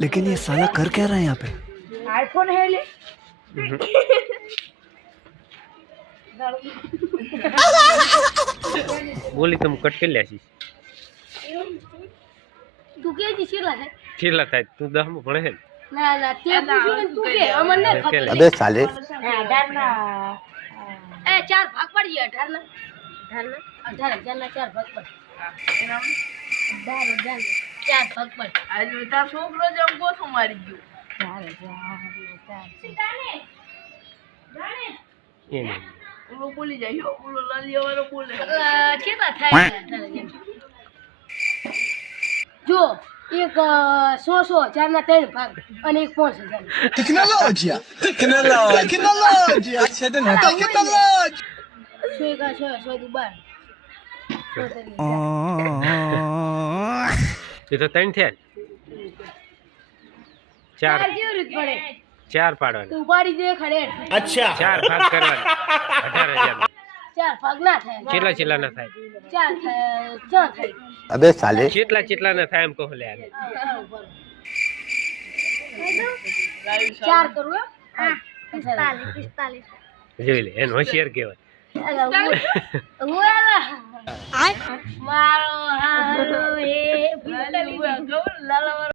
लेकिन ये साला कर क्या रहा है यहाँ पे? आईफोन है ले बोली तुम कट कर लिया तू के जी शिरला है छेला था तू 10 में पढ़े है ना ना ते पूछ्યું ને તું કે અમન ને ખબર अबे साले 18 ના એ ચાર ભાગ પડી 18 ના 18 ના 4 ભાગ પડ એના 18 ચાર ભાગ પડ આજ તાર છોકરો જમ ગોથો મારી ગયો સીતાને જાણે ये नहीं ઓલો બોલી જાય ઓલો લાલિયા વાળો બોલે કેટલા થાય 18 જો એક 100,000 ના 3 ભાગ અને એક 5,000 टेक्नोलॉजी टेक्नोलॉजी अच्छे दिन है टेक्नोलॉजी છેગા છે 100 દી 12 ये तो 3 थे चार ચાર જેવી રીત પડે 4 पाड़वाना તું ઉપાડી દે ખડે अच्छा 4 भाग करवाना 18,000 ચાર ભાગ ના થાય चेला चेला ना थाय ચાર થાય ચાર થાય अबे साले चेटला चेटला ना थाय एम कहले आगे ચાર કરું હા 45 જોઈ લે એન હોશિયાર કહેવાય મારો હારો એ 45